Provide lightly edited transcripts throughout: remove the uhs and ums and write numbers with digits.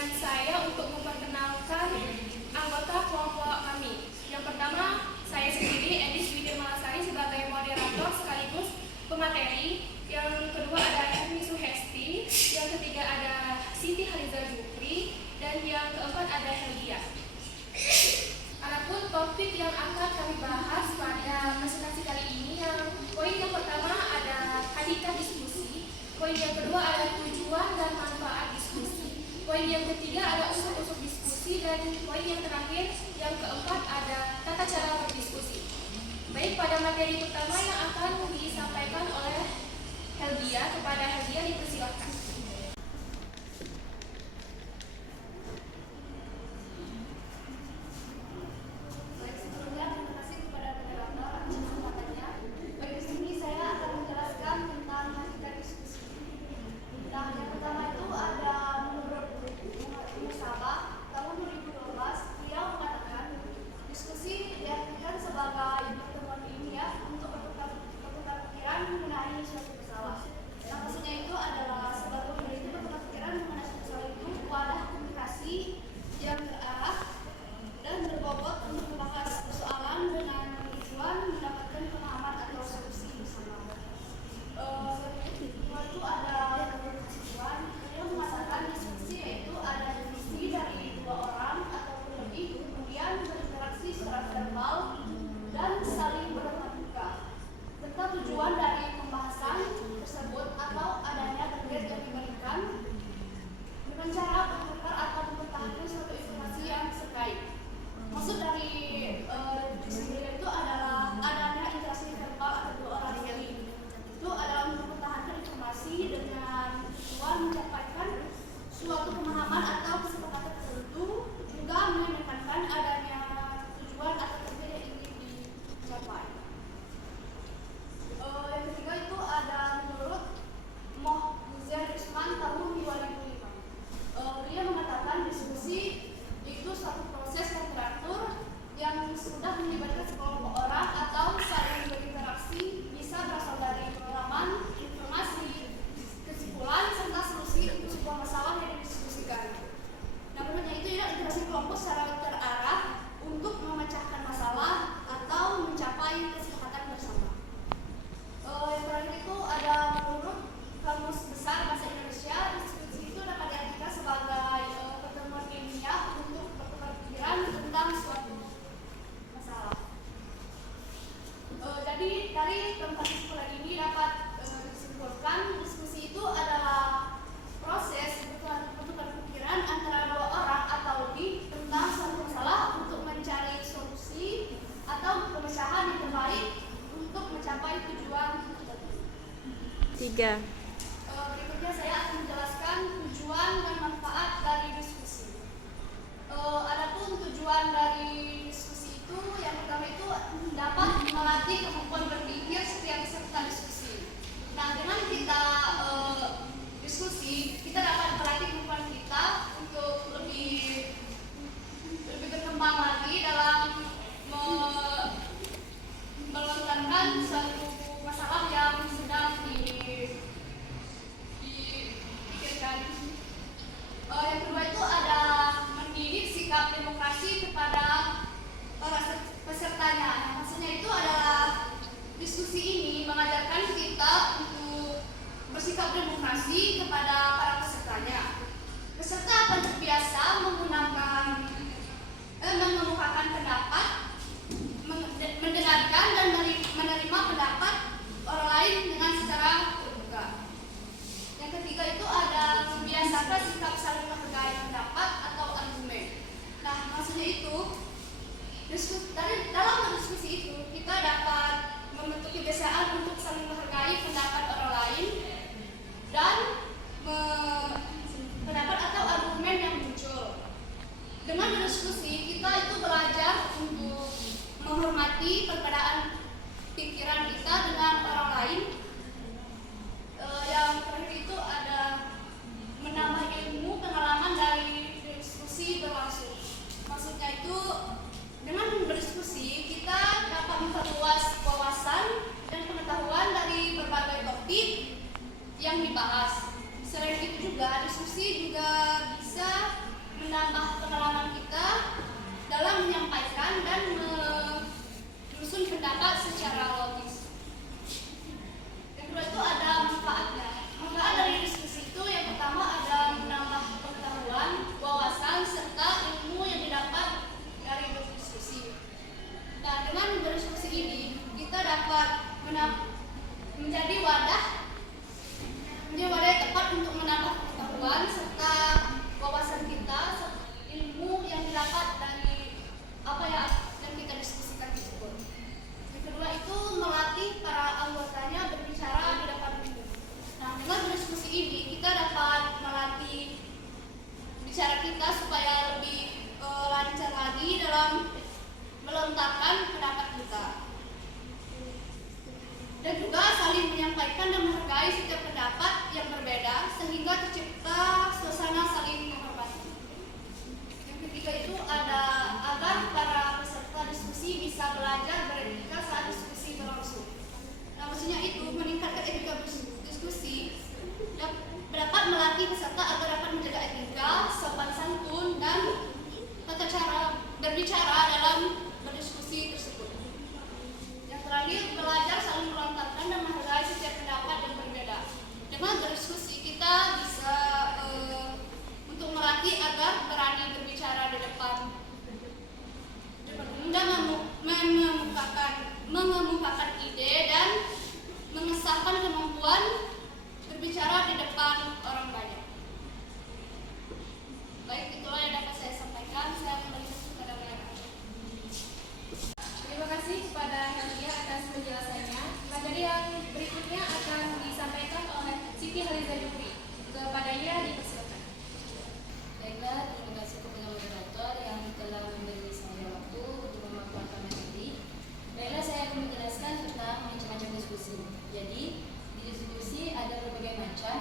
dengan saya untuk memperkenalkan anggota kelompok kami. Yang pertama, saya sendiri, Edis Widya Malasari, sebagai moderator sekaligus pemateri. Yang kedua ada Hermi Suhesti, yang ketiga ada Siti Haliza Jupri, dan yang keempat ada Helgia. Adapun topik yang akan kami bahas pada presentasi kali ini, poin yang pertama ada hakikat diskusi, poin yang kedua ada tujuan dan manfaat diskusi, poin yang ketiga ada unsur-unsur diskusi, dan poin yang terakhir yang keempat ada tata cara berdiskusi. Baik, pada materi pertama yang akan disampaikan oleh Helgia, kepada Helgia dipersilakan. Berikutnya saya akan menjelaskan tujuan dan manfaat dari diskusi. Adapun tujuan dari diskusi itu, yang pertama itu dapat melatih kemampuan berpikir setiap peserta diskusi. Nah, dengan kita diskusi, kita dapat melatih kemampuan kita untuk lebih berkembang lagi dalam melontarkan suatu masalah yang sedang dipikirkan. Yang kedua itu ada mendidik sikap demokrasi kepada para pesertanya. Nah, maksudnya itu adalah diskusi ini mengajarkan kita untuk bersikap demokrasi kepada para pesertanya. Peserta akan terbiasa mengemukakan pendapat, mendengarkan dan menerima pendapat orang lain dengan secara terbuka. Yang ketiga itu ada membiasakan sikap saling menghargai pendapat atau argumen. Nah, maksudnya itu dalam berdiskusi itu kita dapat membentuk kebiasaan untuk saling menghargai pendapat orang lain dan pendapat atau argumen yang muncul. Dengan berdiskusi kita itu belajar untuk menghormati perbedaan pikiran kita dengan orang lain. Yang terakhir itu ada menambah ilmu pengalaman dari diskusi berlangsung. Maksudnya itu dengan berdiskusi kita dapat memperluas wawasan dan pengetahuan dari berbagai topik yang dibahas. Selain itu juga diskusi juga bisa menambah pengalaman kita dalam menyampaikan dan menyusun pendapat secara logis. Yang kedua itu ada manfaatnya. Manfaat dari diskusi itu yang pertama ada menambah pengetahuan, wawasan, serta ilmu yang didapat dari berdiskusi. Nah, dengan berdiskusi ini kita dapat menjadi wadah yang tepat untuk menambah pengetahuan serta wawasan kita, ilmu yang didapat dari apa yang kita diskusikan tersebut. Yang kedua itu melatih para anggotanya berbicara di depan umum. Nah, dengan berdiskusi ini kita dapat melatih bicara kita supaya lebih lancar lagi dalam melontarkan pendapat kita. Dan juga saling menyampaikan dan menghargai setiap pendapat yang berbeda sehingga tercipta suasana saling menghormati. Yang ketiga itu ada agar para peserta diskusi bisa belajar beretika saat diskusi berlangsung. Nah, maksudnya itu meningkatkan etika diskusi dapat melatih peserta agar dapat menjaga etika, sopan santun, dan tata cara berbicara dalam berdiskusi tersebut. Yang terakhir, belajar saling melontarkan dan menghargai setiap pendapat yang berbeda. Dengan berdiskusi kita bisa untuk melatih agar berani berbicara di depan umum dan mengemukakan ide dan mengesahkan kemampuan berbicara di depan orang banyak. Baik, itulah yang dapat saya sampaikan. Saya kembali kepada mereka. Terima kasih kepada Helia atas penjelasannya. Materi yang berikutnya akan disampaikan oleh Siti Haliza Jupri. Kepadanya dipersilakan. Baiklah, terima kasih kepada moderator yang telah memberi saya waktu untuk memaparkan materi. Baiklah, saya akan menjelaskan tentang macam-macam diskusi. Jadi, di diskusi ada berbagai macam,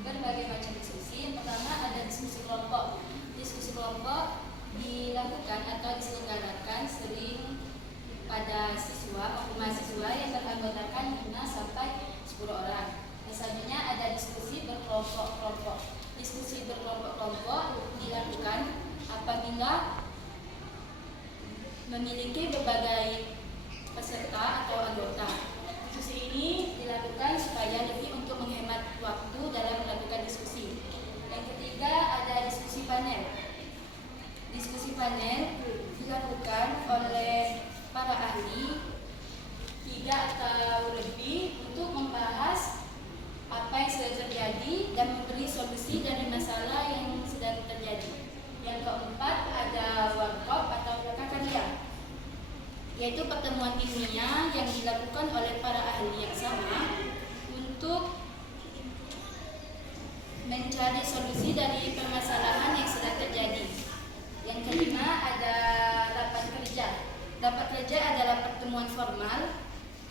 berbagai macam diskusi. Yang pertama ada diskusi kelompok. Diskusi kelompok dilakukan atau diselenggarakan sering pada siswa maupun mahasiswa yang beranggotakan 5 sampai 10 orang. Selanjutnya ada diskusi berkelompok-kelompok. Diskusi berkelompok-kelompok dilakukan apabila memiliki berbagai peserta atau anggota. Diskusi ini dilakukan supaya lebih untuk menghemat waktu dalam melakukan diskusi. Yang ketiga ada diskusi panel. Diskusi panel dilakukan oleh para ahli 3 atau lebih untuk membahas apa yang sudah terjadi dan memberi solusi dari masalah yang sedang terjadi. Yang keempat ada workshop atau prakarya, yaitu pertemuan ilmiah yang dilakukan oleh para ahli yang sama untuk mencari solusi dari permasalahan yang sedang terjadi. Yang kelima ada rapat kerja. Rapat kerja adalah pertemuan formal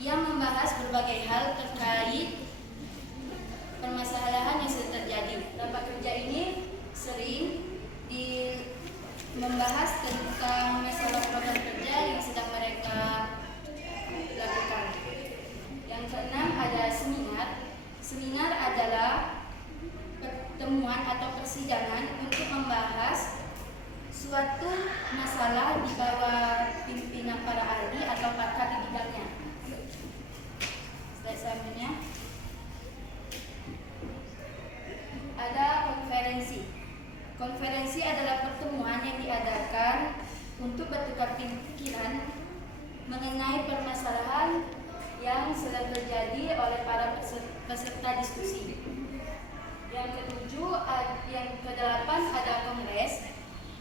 yang membahas berbagai hal terkait permasalahan yang sedang terjadi. Rapat kerja ini sering membahas tentang masalah program kerja yang sedang mereka lakukan. Yang keenam ada seminar. Seminar adalah pertemuan atau persidangan untuk membahas suatu masalah di bawah pimpinan para ahli atau pakar di bidangnya. Slide selanjutnya ada konferensi. Konferensi adalah pertemuan yang diadakan untuk bertukar pikiran mengenai permasalahan yang sedang terjadi oleh para peserta diskusi. Yang kedelapan ada kongres.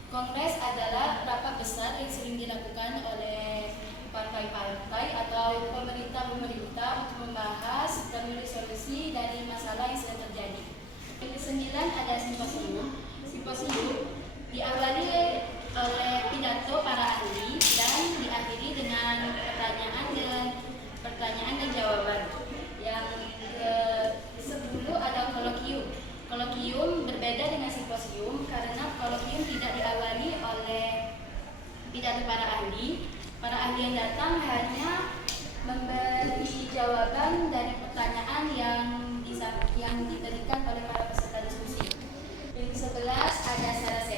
Kongres adalah rapat besar yang sering dilakukan oleh partai-partai atau pemerintah-pemerintah untuk membahas dan menulis solusi dari masalah yang sedang terjadi. Yang kesembilan ada simposium. Simposium diawali oleh pidato para ahli dan diakhiri dengan pertanyaan dan jawaban. Yang ke-10 ada kolokium. Kolokium berbeda dengan simposium karena kolokium tidak diawali oleh pidato para ahli. Para ahli yang datang hanya memberi jawaban dari pertanyaan yang diberikan oleh para peserta diskusi. Yang ke-11 ada sarasena.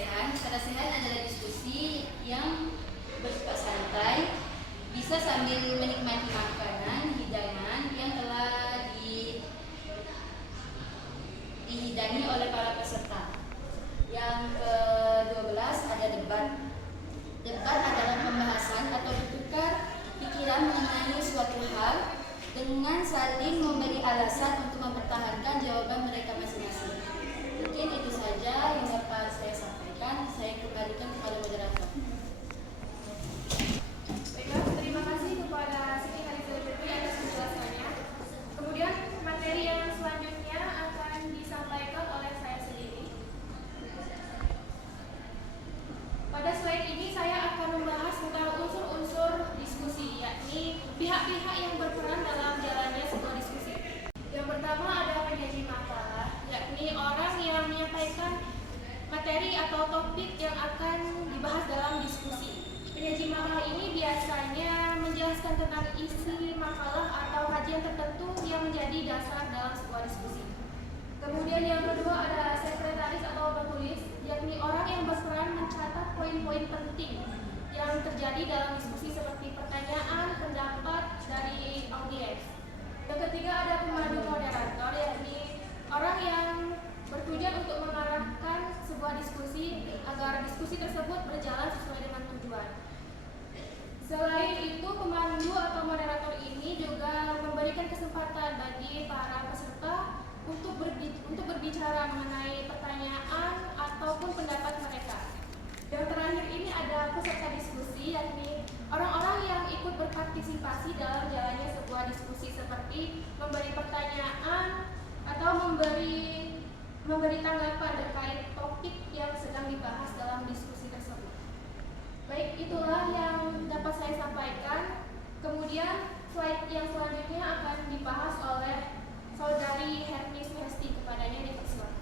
menyampaikan materi atau topik yang akan dibahas dalam diskusi. Penyaji makalah ini biasanya menjelaskan tentang isi makalah atau kajian tertentu yang menjadi dasar dalam sebuah diskusi. Kemudian yang kedua ada sekretaris atau penulis, yakni orang yang berperan mencatat poin-poin penting yang terjadi dalam diskusi seperti pertanyaan, pendapat dari audiens. Yang ketiga ada pemandu moderator, yakni orang yang bertujuan untuk mengarahkan sebuah diskusi agar diskusi tersebut berjalan sesuai dengan tujuan. Selain itu, pemandu atau moderator ini juga memberikan kesempatan bagi para peserta untuk berbicara mengenai pertanyaan ataupun pendapat mereka. Yang terakhir ini ada peserta diskusi, yakni orang-orang yang ikut berpartisipasi dalam jalannya sebuah diskusi seperti memberi pertanyaan atau memberi tanggapan terkait topik yang sedang dibahas dalam diskusi tersebut. Baik, itulah yang dapat saya sampaikan. Kemudian slide yang selanjutnya akan dibahas oleh Saudari Hermis Hesti, kepadanya dipersilakan.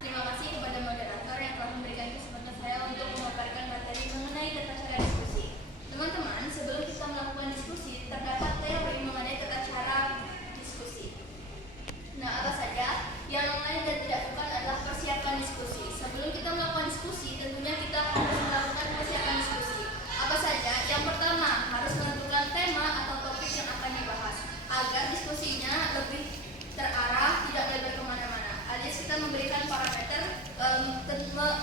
Terima kasih kepada moderator yang telah memberikan kesempatan saya untuk memaparkan materi mengenai tata cara diskusi. Teman-teman, sebelum kita melakukan diskusi, terdapat teori mengenai tata cara diskusi. Nah, apa saja? Yang lain dan tidak bukan adalah persiapan diskusi. Sebelum kita melakukan diskusi, tentunya kita harus melakukan persiapan diskusi. Apa saja? Yang pertama, harus menentukan tema atau topik yang akan dibahas agar diskusinya lebih terarah, tidak lebar kemana-mana. Alias kita memberikan parameter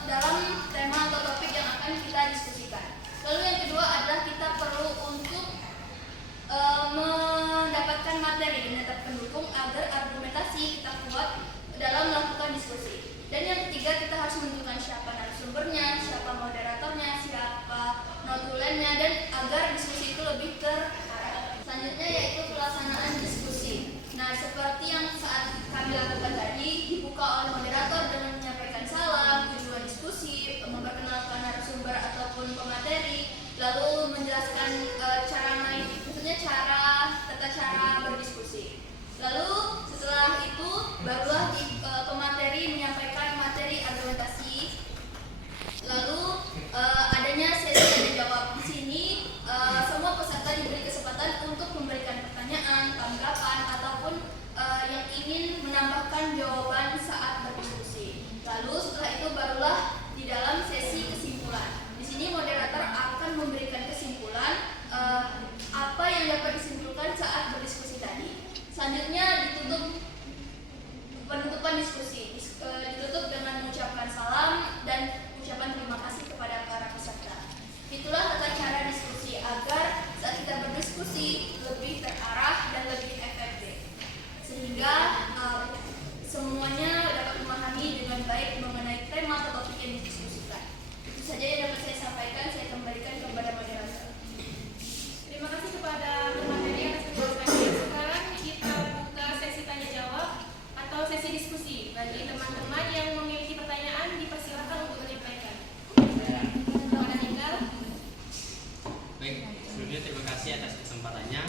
dalam tema atau topik yang akan kita diskusikan. Lalu yang kedua adalah kita perlu untuk mendapatkan materi dan data pendukung agar argumentasi kita kuat dalam melakukan diskusi. Dan yang ketiga, kita harus menentukan siapa narasumbernya, siapa moderatornya, siapa notulennya, dan agar diskusi itu lebih terarah. Selanjutnya yaitu pelaksanaan diskusi. Nah, seperti yang saat kami lakukan tadi, dibuka oleh moderator dengan menyampaikan salam, tujuan diskusi, memperkenalkan narasumber ataupun pemateri, lalu menjelaskan tata cara berdiskusi. Lalu setelah itu barulah pemateri menyampaikan materi argumentasi. Lalu adanya sesi tanya jawab. Di sini semua peserta diberi kesempatan untuk memberikan pertanyaan, tanggapan ataupun yang ingin menambahkan jawaban saat berdiskusi. Lalu setelah itu barulah di dalam sesi kesimpulan. Di sini moderator akan memberikan kesimpulan apa yang dapat disimpulkan saat berdiskusi tadi. Selanjutnya ditutup penutupan diskusi. Ditutup dengan mengucapkan salam dan ucapan terima kasih kepada para peserta. Itulah tata cara diskusi agar saat kita berdiskusi lebih terarah dan lebih efektif, sehingga semuanya dapat memahami dengan baik mengenai tema atau topik yang didiskusikan. Itu saja yang dapat saya sampaikan. Saya kembalikan kepada moderator. Terima kasih kepada pemateri atas penjelasannya. Sekarang kita buka sesi tanya jawab atau sesi diskusi. Bagi teman-teman yang memiliki pertanyaan, dipersilakan untuk menyampaikan. Kepada tinggal. Baik, sebelumnya terima kasih atas kesempatannya.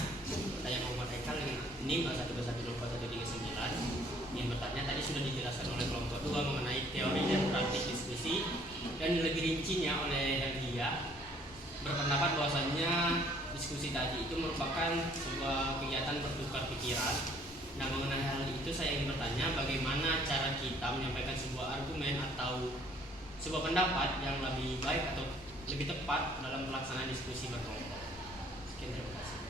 Saya Muhammad Haikal NIM 1212039. Ingin bertanya, tadi sudah dijelaskan oleh kelompok 2 mengenai teori dan praktik diskusi, dan lebih rincinya oleh Helgia berpendapat bahwasannya diskusi tadi itu merupakan sebuah kegiatan bertukar pikiran. Nah, mengenai hal itu saya ingin bertanya, bagaimana cara kita menyampaikan sebuah argumen atau sebuah pendapat yang lebih baik atau lebih tepat dalam pelaksanaan diskusi berkelompok. Sekian, terima kasih.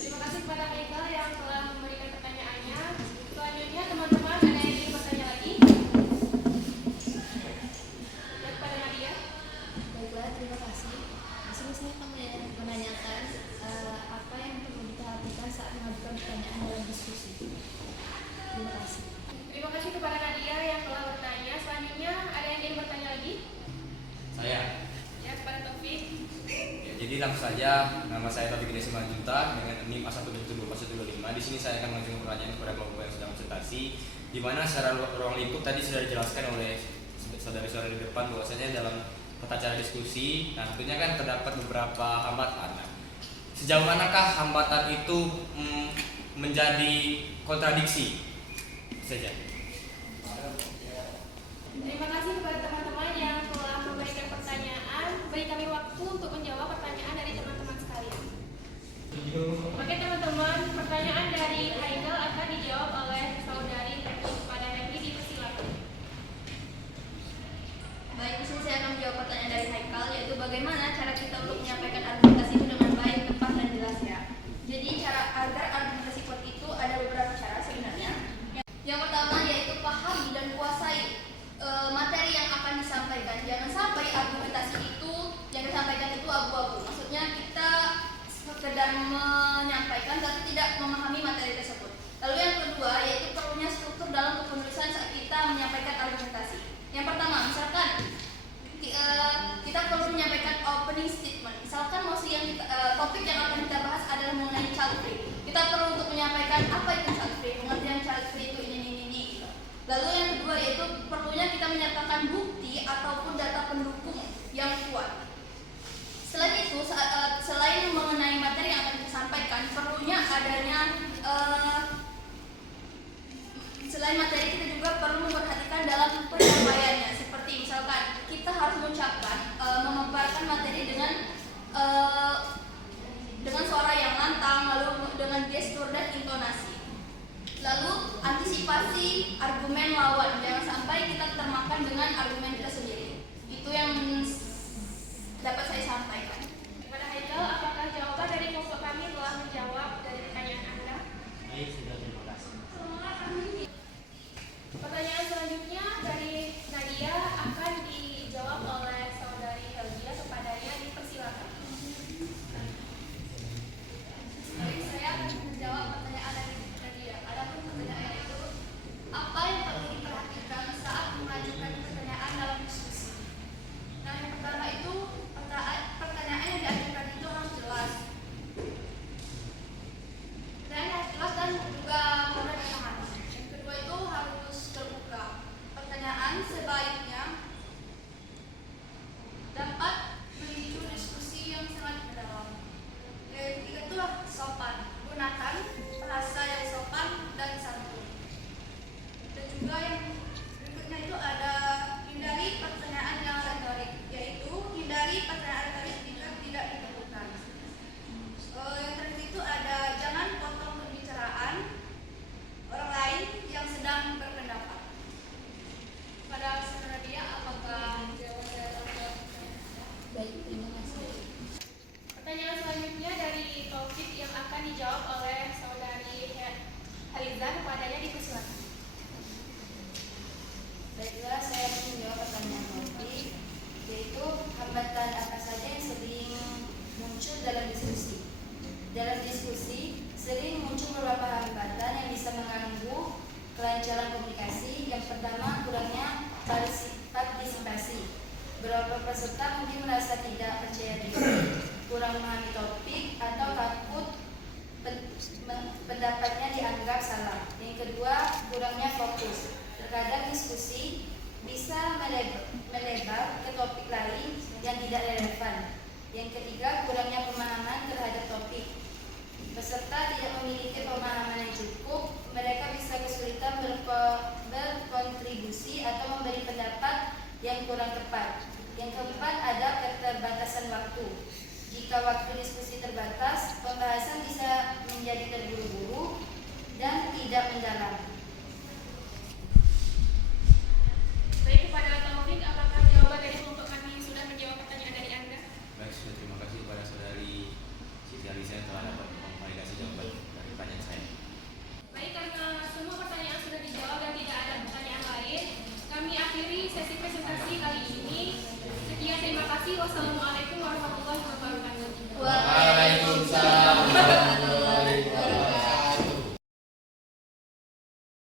Terima kasih kepada Haikal yang telah memberikan pertanyaannya. Selanjutnya teman-teman ada yang ingin bertanya lagi? Ya, kepada Nadia. Baiklah, terima kasih. Di sini saya akan menanyakan apa yang perlu diperhatikan saat mengajukan pertanyaan dalam diskusi. Terima kasih. Terima kasih kepada Nadia yang telah bertanya. Selanjutnya ada yang ingin bertanya lagi? Saya. Ya, kepada Taufik. Ya, jadi langsung saja, nama saya Taufik Desi Manjunta dengan NIM A1724125. Di sini saya akan mengajukan pertanyaan kepada kelompok yang sedang konsultasi, di mana secara ruang lingkup tadi sudah dijelaskan oleh saudara-saudara di depan bahwasanya dalam tata cara diskusi, nah tentunya kan terdapat beberapa hambatan. Nah, sejauh manakah hambatan itu menjadi kontradiksi? Saja. Selain materi, kita juga perlu memperhatikan dalam penyampaiannya. Seperti misalkan kita harus mengucapkan, memaparkan materi dengan suara yang lantang, lalu dengan gestur dan intonasi. Lalu antisipasi argumen lawan, jangan sampai kita termakan dengan argumen kita sendiri. Itu yang dapat saya sampaikan. Kepada Haikal, apakah jawaban dari kelompok kami telah menjawab dari pertanyaan Anda? Baik, sudah, terima kasih. Pertanyaan selanjutnya dari Nadia akan dijawab oleh saudari Helgia. Kepadanya dipersilakan. Baik, saya akan menjawab pertanyaan dari Nadia. Adapun pertanyaan itu, apa yang perlu diperhatikan saat mengajukan pertanyaan dalam diskusi? Nah, yang pertama itu pertanyaan yang diajukan itu harus jelas. Pertanyaan harus jelas dan juga mudah dipahami. Yang kedua itu harus terbuka. Pertanyaan sebaiknya dapat memicu diskusi yang sangat mendalam. Yang ketiga itu sopan. Gunakan bahasa yang sopan dan santun. Dan juga yang berikutnya itu ada hindari pertanyaan yang retorik, yaitu hindari pertanyaan retorik jika tidak diperlukan. Yang terakhir itu ada jangan potong pembicaraan orang lain yang sedang berpendapat. Pada saudara dia, apakah jawaban dari Baik, terima kasih. Pertanyaan selanjutnya dari Taufik yang akan dijawab oleh saudari Haliza. Kepadanya dipersilakan. Baiklah, saya akan menjawab pertanyaan Taufik, yaitu hambatan apa saja yang sering muncul dalam diskusi. Dalam diskusi, sering muncul beberapa hambatan yang bisa mengganggu kelancaran komunikasi. Yang pertama, kurangnya partisipasi. Beberapa peserta mungkin merasa tidak percaya diri, kurang memahami topik, atau takut pendapatnya dianggap salah. Yang kedua, kurangnya fokus. Terkadang diskusi bisa melebar ke topik lain yang tidak relevan. Yang ketiga, kurangnya pemahaman terhadap topik. Peserta tidak memiliki pemahaman yang cukup, mereka bisa kesulitan berkontribusi atau memberi pendapat yang kurang tepat. Yang keempat, ada keterbatasan waktu. Jika waktu diskusi terbatas, pembahasan bisa menjadi terburu-buru dan tidak mendalam.